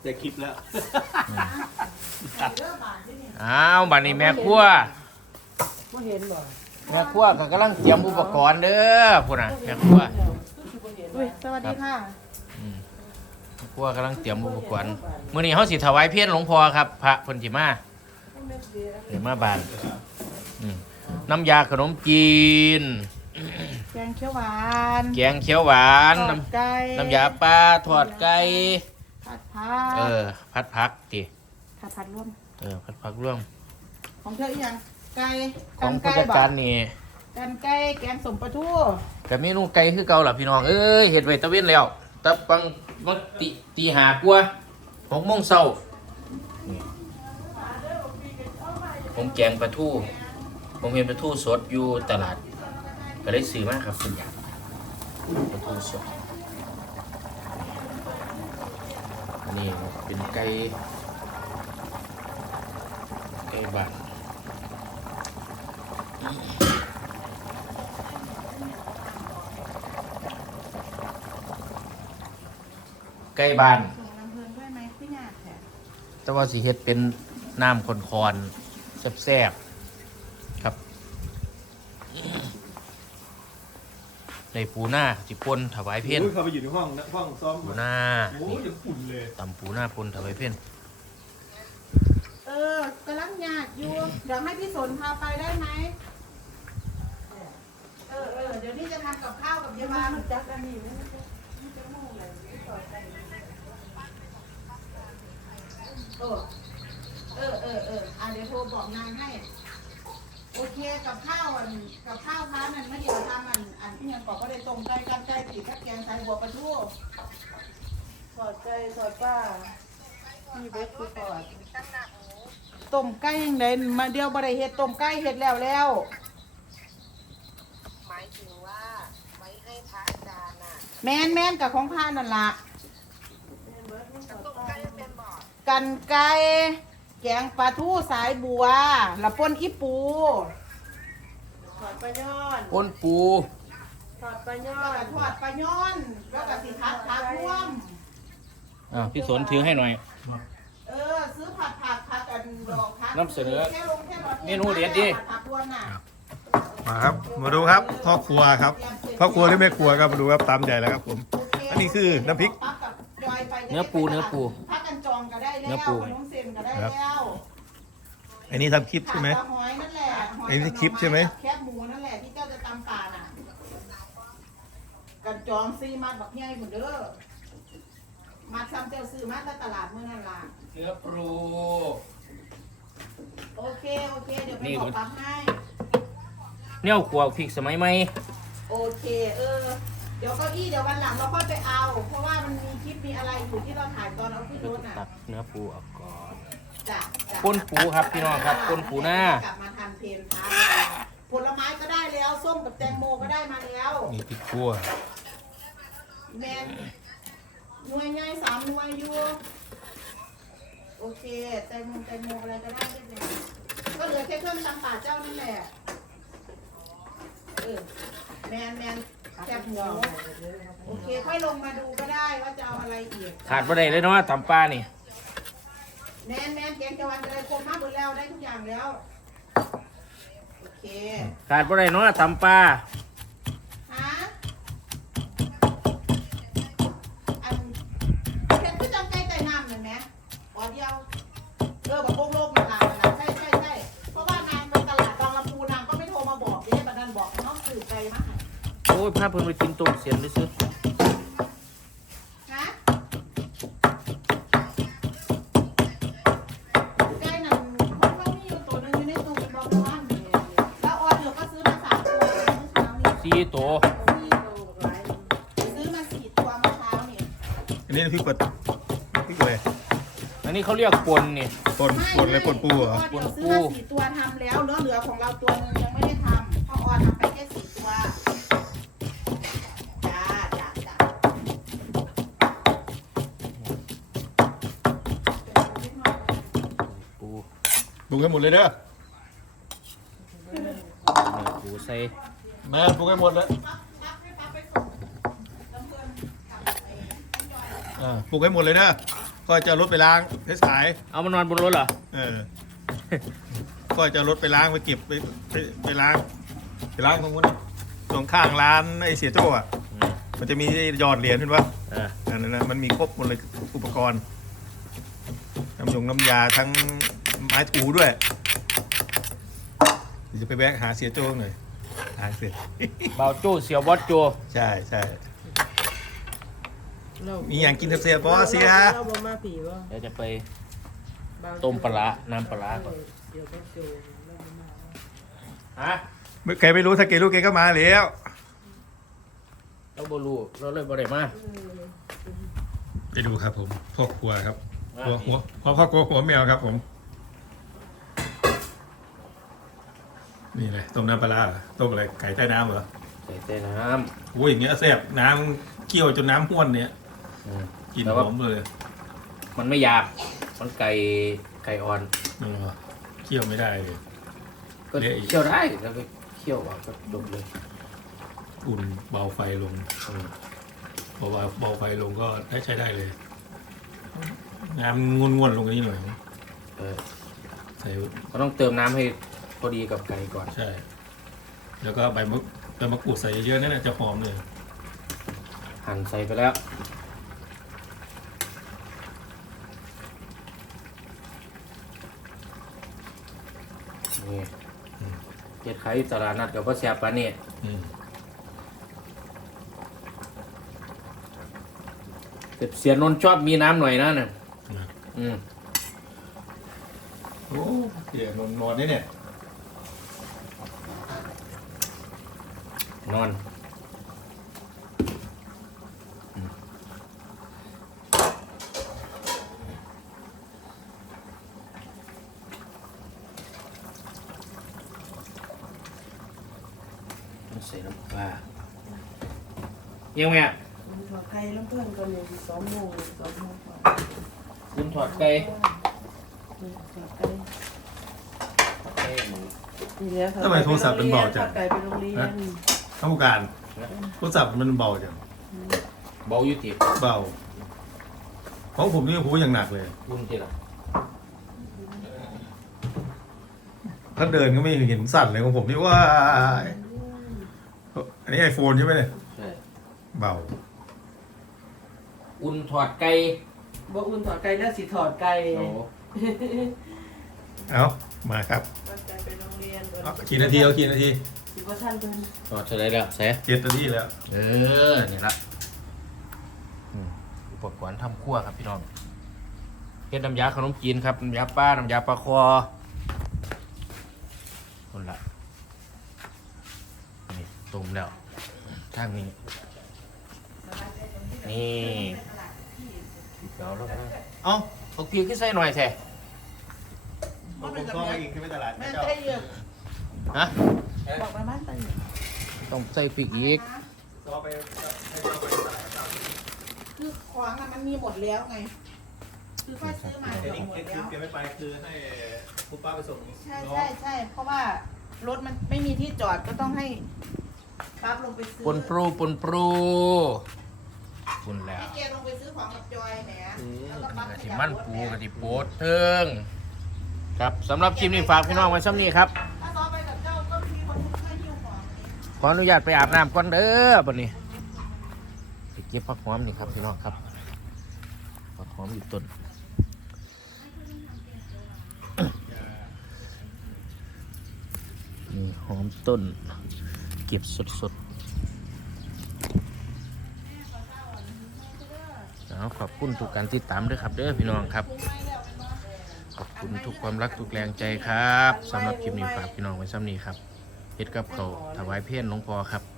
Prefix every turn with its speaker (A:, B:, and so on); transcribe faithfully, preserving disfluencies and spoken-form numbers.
A: ได้คลิปแล้ว
B: อ้าวบัดนี้แม่ครัว
C: บ่เห็นบ่
B: แม่ครัวก็กำลังเตรียมอุปกรณ์เด้อพุ่นน่ะแม่ครัว
C: อุ้ยสวัสดีค่ะ
B: อืมแม่ครัวกำลังเตรียมอุปกรณ์มื้อนี้เฮาสิถวายเพลหลวงพ่อครับพระเพิ่นสิมาเดี๋ยวมาบานอืมน้ำยาขนมจีน
C: แกงเขียวหวาน
B: แกงเขียวหวาน
C: ทอ
B: น้
C: ดไก่
B: ำน้ำยาปลาทอดไก่
C: ผัดผัก
B: เออผัดผักติ
C: ผัดผัดร่วม
B: เออผัดผักร่วม
C: ของเธออีหยังไก่
B: ของผู้
C: ไก่
B: จัดการนี่
C: กันไก่แกงสมปลาทู
B: กับเมนูไก่คือเก่าล่ะพี่น้องเอ้ยเฮ็ดไว้ตะเวนแล้วแตะบังบังตีตีหากว่าหกโมงเช้านี่ผมแกงปลาทูผมเห็นปลาทูสดอยู่ตลาดก็ได้ซื้อมาครับคุณยายปลาทูสดอันนี้เป็นไก่ไก่บ้านไก่บ้าน
C: ส่งน้ำเพลินด้วยไหมพี่หยาดแท้
B: แต่ว่าสีเฮ็ดเป็นน้ำคอนๆแซ่บๆครับในปูหน้าจิปนถวายเพี้ยน
A: โอ้ยเขาไปอยู่ในห้องนะห้องซ้อม
B: ปูหน้า
A: โอ้ยยังฝุ่นเลย
B: ตำปูหน้าปนถวายเพี้ยน
C: เออกำลังหยาดอยู่เดี๋ยวให้พี่สนพาไปได้ไหมเออเออเดี๋ยวนี้จะทำกับข้าวกับยายบานจักอันนี้เออเออเออเอออ่ะเดี๋ยวโทรบอกนายให้ โอเคกับข้าวอันกับข้าวพานั่นไม่เดี๋ยวทำอันอันที่ยังบอกก็ได้ตรงใจกันใจตีกับแกงใส่หัวปลาทูสอดใจสอดป้ามีเบ็ดคือสอดต้มไก่ยังไงมาเดียวบะได้เห็ดต้มไก่เห็ดแล้วแล้ว
D: หมายถึงว่าไว้ให้พระอาจารย์น่ะ
C: แมนแมนกับของพานั่นละ
D: ตรงใกล้เป็นบ่อ
C: กันไก่แกงปลาทูสายบัวละป่นอีปูทอดปลาย้อน
B: ปนปู
C: ทอดปลาย้อนทอดปลาย้อนแล้วก็สิทัดผักร่วม
B: อ่าพี่สนถือให้หน่อย
C: เออซื้อผัดผักผัดกันดอกผัก
B: นำเสนอ
C: แค่ลงแค่รส
B: เมนูเด็ดดิ
C: ผักรวมน่ะ
A: มาครับ มาดูครับพ่อครัวครับพ่อครัวที่แม่ครัวครับมาดูครับตามใหญ่แล้วครับผม
C: โเค
A: อันนี้คือน้ำพริก
C: ปั๊บกับจอยไป
B: เนื้อปูเนื้อปู
C: ผักกันจองก็ได้แล้ว
B: เนื้อปู
C: ขนมเส้นก็ได้แล้ว
A: อันนี้ทำคลิปใช่ไหม
C: ผัดกับหอยนั่นแหละหอย
A: อันนี้คลิปใช่ไหม
C: แคบหมูนั่นแหละที่เจ้าจะตำป่าน่ะกันจองซีมัดบักใหญ่หมดเด้อมาซ้ำเจ้าซื้อมาแต่ตลาดเมื่อนั่นล่ะ
B: เนื้อปู
C: โอเคโอเคเดี๋ยวไป
B: นี่
C: บอกปั๊บให้
B: เนี่ยขวบพริกสมัยใหม่
C: โอเคเออเดี๋ยวเก้าอี้เดี๋ยววันหลังเราค่อยไปเอา เพราะว่ามันมีคลิปมีอะไรอยู่ที่เราถ่ายตอนเอาขึ้นรถน่ะ
B: ตักเนื้อปูออกก่อน
C: จ้ะจ้ะ
B: ปนปูครับพี่น้องครับปนปูหน้าก
C: ลับมาทานเพลนท้าผลไม้ก็ได้แล้วส้มกับแตงโมก็ได้มาแล้ว
A: นี่พริกคั่ว
C: แมนหน่วยง่ายสามหน่วยอยู่โอเคแตงโมแตงโมอะไรก็ได้ได้เลยก็เหลือแค่เครื่องตำป่าเจ้านั่นแหละเออแมนแมนแคบหมูโอเคค่อยลงมาดูก็ได้ว่าจะเอาอะไรอีก
B: ขาดบ่ได้เลยเนาะตำปลานี่
C: แมนแมนแกงเขียวหวานอะไรโคมมาหมดแล้วได้ทุกอย่างแล้วโอเค
B: ขาดบ่ได้เนาะตำปลา
C: ฮะอันเห็นที่จังไก่ไก่น้ำเห็นไหมอ๋อเดียวเออแบบโลกๆมาลานะใช่ใช่ใช่เพราะว่านางไปตลาดบางลำพูนางก็ไม่โทรมาบอกเด้บัดนั้นบอกน้องสื่อไก่มาให้
B: โอ้ยพาเพิ่นไปกินต้มเสียนด้วยซื้อ
C: ฮะไก่นั่นของเขามีอยู่ตัวหนึงอยู่ในตู้เป็นบล็อกบ้านนี่แล้วออเดอร์ก็ซื้อมาสามตัวเมื่อเช้านี้
B: สี่ตัว
C: ซื้อมาสี่ตัวเมื่อเช้านี่
A: อันนี้พริกเปิดพริกอะไร
B: อันนี้เขาเรียกปนนี่
A: ป่นป่นอะไรป่นปูเหรอ
C: เดี๋ยวซื้อมาสี่ตัวทำแล้วเหลือเหลือของเราตัวหนึงยังไม่ได้ทำเพราะออนทำไปแค่สี่ตัวจ้าจ้าจ้า
B: ปู
A: ปรุงให้หมดเลยเด้อ
B: เนื้อปูใส่
A: แม่ปรุงให้หมดเลย
C: ปั๊บปั๊บให้ปั๊บไปส่งน้ำเพื่อนกับไอ้จอย
A: อ่าปรุงให้หมดเลยเด้อก็จะเอารถไปล้างสาย
B: เอามานอนบนรถเหรอ
A: ๆเออ ก็จะเอารถไปล้างไปเก็บไปไปไปล้างไปล้างตรงนู้นตรงข้างร้านไอ้เสียโจ้อะ
B: อืม
A: มันจะมีหยอดเหรียญเห็นปะ
B: เออ
A: อันนั้นนะมันมีครบหมดเลยอุปกรณ์น้ำยงน้ำยาทั้งไม้ถูด้วยเดี๋ยวจะไปแวะหาเสียโจ้หน่อยทางเสร็จ
B: เบาโจ้เสียวบอสโจ
A: ใช่ใช่
E: เรา
A: มีอย่างกินเสียบอสเสีย
E: เราบ่มาผีว่า
B: เดี๋ยวจะไปต้มปลาร้าน้ำปลาร้าก่อน
E: เดี๋ยวก็เจอเราบ่มา
B: ฮะ
A: ใครไม่รู้ถ้าเกรู้เกก็มาแล้ว
B: เราบรูเราเลยบริมา
A: ไปดูครับผมพ่อครัวครับ
B: อ่า
A: หัวหัวพ่อพ่อครัวหัวแมวครับผม นี่เลยต้มน้ำปลาร้าเหรอต้มอะไรไก่ใต้น้ำเหรอ
B: ใส่เต้น้
A: โอ้ยอย่างเงี้ยแซ่บน้ำเคี่ยวจนน้ำห้วนเนี่ย
B: ำอืม
A: กลิน
B: แต่
A: ห
B: ว่า
A: อมเลย
B: มันไม่หยาบมันไก่ไก่อ่อน
A: เออเคี่ยวไม่ได้เลย
B: ก็
A: เละอีก
B: เคี่ยวได้แล้วก็เคี่ยวเอาก็จบเลย
A: อุ่นเบาไฟลง
B: อืม
A: พอเบาไฟลงก็ได้ใช้ได้เลย น้ำงวนๆลงนี้หน่อย
B: เออ
A: ใส่
B: ก็ต้องเติมน้ำให้พอดีกับไก่ก่อน
A: ใช่ แล้วก็ใบมะใบมะกรูดใส่เยอะๆนั่นแหละจะหอมเลย
B: หั่นใส่ไปแล้วนี่เจ็ดไข่ตลาดนัดกับพ่อแซ่บปานนี่
A: อืม
B: แต่เสียนนท์ชอบมีน้ำหน่อยนะเนี่ย
A: นะ
B: อืม
A: โอ้เดี๋ยวนอนนอนนี่เนี่ย
B: นอนอืมต้องใส่น้ำปลายังไงอ่ะ
E: ถอดไก่แล้วเพื่อนก็เลยสองโมงสองโมงกว่า
B: คุณถอดไก่
E: ถอดไก่นี่แล้ว
A: ทำไมโทรศัพท์มันเบาจัง
E: ถอดไก่ไปโรงเรียน
A: ท่านผู้การโทรศัพท์มันเบาจัง
B: เบาอยู่ติ
A: เบาของผมนี่โอ้โหอย่างหนักเลย
B: คุณติล่ะ
A: ถ้าเดินก็ไม่เห็นสั่นเลยของผมนี่ว่าอันนี้ไอโฟนใช่ไหมเนี่ย
B: ใช่
A: เบา
B: อุ่นถอดไก่
E: บ่อุ่นถอดไก่แล้วสิถอดไก่
B: โอ้
A: เอามาครับ
E: ถอดไก่ไปโรงเรียน
A: เอากี่นาทีเอากี่นาที
E: สิบ่ทันเพิ่น
B: ถอดเสร็จแล้วเสร็จ
A: เจ็ดนาทีแล้ว
B: เออนี่ละอืมอุปกรณ์ทำครัวครับพี่น้องเฮ็ดน้ำยาขนมจีนครับน้ำยาปลาน้ำยาปลาคอคนละนี่ต้มแล้วทางนี้นี่เอาแล้วกันเอ้าเอาเกลือขึ้นใส่หน่อยแท้
A: ผมก็ไปอีกที่ไปตลาด
C: แม่
A: เจ้า
C: ได้เยอะ
B: ฮะ
C: บอกมาบ้านไป
B: ต้องใส่พริกอีก
A: ก็ไปให้เจ้าไปตลาดเจ้า
C: คือของอะมันมีหมดแล้วไง คือค่อยซื้อมา
A: เดี๋
C: เดี๋
A: ย
C: ยว วหมด
A: นี้
C: แล้ว
A: เตรียมไม่ไปคือให้คุณป้าไปส่ง
C: ใช่
A: น้อง
C: ใช่ใช่เพราะว่ารถมันไม่มีที่จอดก็ต้องให้ปั๊บลงไปซื้อ
B: ปนปรูปนปรูปนแล้ว
C: ให้แกลงไปซื้อของกับจอยแหมแล้วก็ปั๊บ
B: กะทิมันปูกะทิโป๊ดเทิงครับสำหรับคลิปนี้ฝากพี่น้องไว้ซ้ำนี้ครับ
C: ถ้าซ้อมไปกับเจ้าก็มีคนให้หิ้วของ
B: ขออนุญาตไปอาบน้ำก่อนเด้อบัดนี้ไปเก็บผักหอมนี่ครับพี่น้องครับผักหอมอยู่ต้นนี่หอมต้น เก็บสดๆเอาขอบคุณทุกการติดตามด้วยครับเด้อพี่น้องครับ ขอบคุณทุกความรักทุกแรงใจครับสำหรับคลิปนี้ฝากพี่น้องไว้ซ้ำนี้ครับเฮ็ดกับเขาวถวายเพี้ยนหลวงพ่อครับ